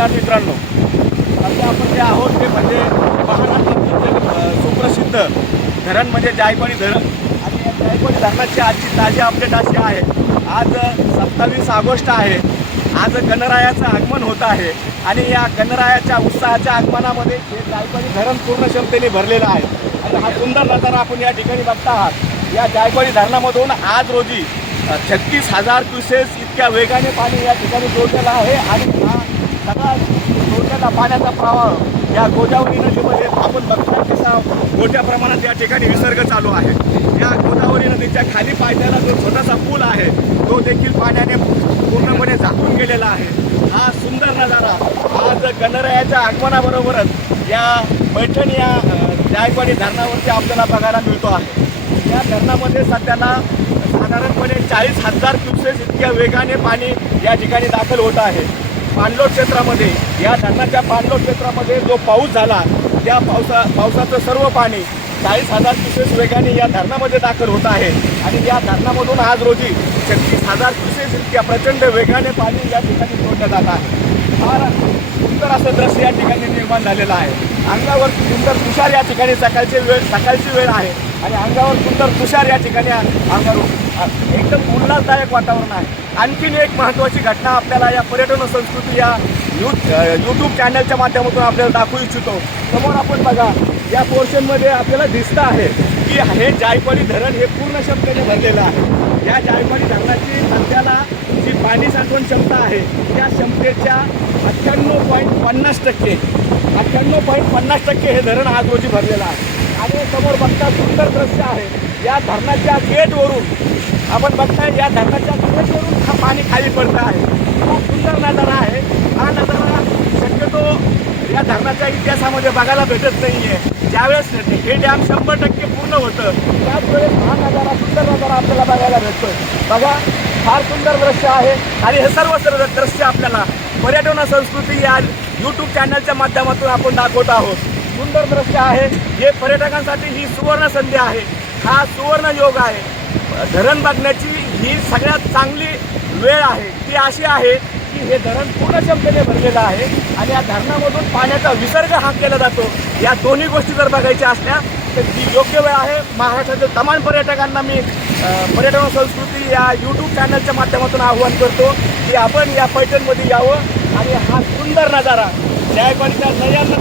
नमस्कार मित्रांनो. आता आपण जे आहोत ते म्हणजे महाराष्ट्रातील सुप्रसिद्ध धरण म्हणजे जायकवाडी धरण. आणि या जायकवाडी धरणाची आजची ताजी अपडेट अशी आहे. आज सत्तावीस ऑगस्ट आहे. आज गणरायाचं आगमन होत आहे. आणि या गणरायाच्या उत्साहाच्या आगमनामध्ये हे जायकवाडी धरण पूर्ण क्षमतेने भरलेलं आहे. आणि हा सुंदर नजारा आपण या ठिकाणी बघता आहात. या जायकवाडी धरणामधून आज रोजी छत्तीस हजार क्युसेस इतक्या वेगाने पाणी या ठिकाणी जोडलेलं आहे. आणि सगळा जोडलेला पाण्याचा प्रवाह या गोदावरी नदीमध्ये आपण बघता तसा मोठ्या प्रमाणात या ठिकाणी विसर्ग चालू आहे. या गोदावरी नदीच्या खाली पायथ्याला जो छोटासा पूल आहे तो देखील पाण्याने पूर्णपणे झाकून गेलेला आहे. हा सुंदर नजारा आज गणरायाच्या आगमनाबरोबरच या पैठण या जायकवाडी धरणावरती आपल्याला बघायला मिळतो आहे. या धरणामध्ये सध्याला साधारणपणे चाळीस हजार क्युसेस इतक्या वेगाने पाणी या ठिकाणी दाखल होत आहे. पाणलोट क्षेत्रामध्ये या धरणाच्या पाणलोट क्षेत्रामध्ये जो पाऊस झाला त्या पावसा पावसाचं सर्व पाणी चाळीस हजार क्युसेस वेगाने या धरणामध्ये दाखल होत आहे. आणि या धरणामधून आज रोजी छत्तीस हजार क्युसेस इतक्या प्रचंड वेगाने पाणी या ठिकाणी सोडलं जात आहे. फार सुंदर असं दृश्य या ठिकाणी निर्माण झालेलं आहे. अंगावर सुंदर तुषार या ठिकाणी सकाळची वेळ सकाळची वेळ आहे. आणि अंगावर सुंदर तुषार या ठिकाणी अंगावर एकदम उल्हासदायक वातावरण आहे. आणखीन एक महत्त्वाची घटना आपल्याला या पर्यटन संस्कृती या यू यूट्यूब चॅनलच्या माध्यमातून आपल्याला दाखवू इच्छितो. समोर आपण बघा या पोर्शनमध्ये आपल्याला दिसतं आहे की हे जायकवाडी धरण हे पूर्ण क्षमतेने भरलेलं आहे. या जायकवाडी धरणाची सध्याला जी पाणी साठवण क्षमता आहे त्या क्षमतेच्या अठ्ठ्याण्णव पॉईंट पन्नास टक्के अठ्ठ्याण्णव पॉईंट पन्नास टक्के हे धरण आज रोजी भरलेलं आहे. आणि समोर बघता सुंदर दृश्य आहे. या धरणाच्या गेटवरून आपण बघताय या धरणाच्या गेटवरून हा पाणी खाली पडतं आहे. हा सुंदर नजारा आहे. हा नजारा शक्यतो या धरणाच्या इतिहासामध्ये बघायला भेटत नाही आहे ज्यावेळेस हे डॅम शंभर टक्के पूर्ण होतं त्याचवेळेस हा नजारा सुंदर नजारा आपल्याला बघायला भेटतोय. बघा फार सुंदर दृश्य आहे. आणि हे सर्व सर्व दृश्य आपल्याला पर्यटन संस्कृती या यूट्यूब चॅनलच्या माध्यमातून आपण दाखवत आहोत. सुंदर दृश्य आहे. हे पर्यटकांसाठी ही सुवर्ण संधी आहे. हा सुवर्ण योग आहे. धरण बघण्याची ही सगळ्यात चांगली वेळ आहे. ती अशी आहे की हे धरण पूर्ण क्षमतेने भरलेलं आहे आणि या धरणामधून पाण्याचा विसर्ग हा केला जातो. या दोन्ही गोष्टी जर बघायच्या असल्या तर ही योग्य वेळ आहे. महाराष्ट्रातील तमाम पर्यटकांना मी पर्यटन संस्कृती या यूट्यूब चॅनलच्या माध्यमातून आव्हान करतो की आपण या पैठणमध्ये यावं आणि हा सुंदर नजारा जायकवाडीच्या नयन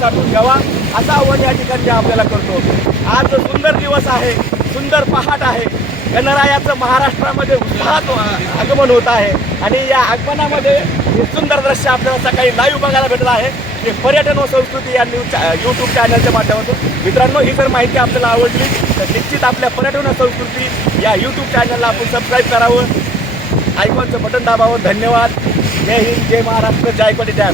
डोळ्यामध्ये साठून घ्यावा असं आव्हान या ठिकाणी आपल्याला करतो. आज सुंदर दिवस आहे सुंदर पहाट आहे गणरायाचं महाराष्ट्रामध्ये उत्साहात आगमन होत आहे. आणि या आगमनामध्ये हे सुंदर दृश्य आपल्याला सकाळी लाईव्ह बघायला भेटलं आहे. हे पर्यटन व संस्कृती या न्यूज यूट्यूब चॅनलच्या माध्यमातून. मित्रांनो ही जर माहिती आपल्याला आवडली तर निश्चित आपल्या पर्यटन व संस्कृती या यूट्यूब चॅनलला आपण सबस्क्राईब करावं. आयकॉनचं बटन दाबावं. धन्यवाद. जय हिंद जय महाराष्ट्र जायकवाडी जय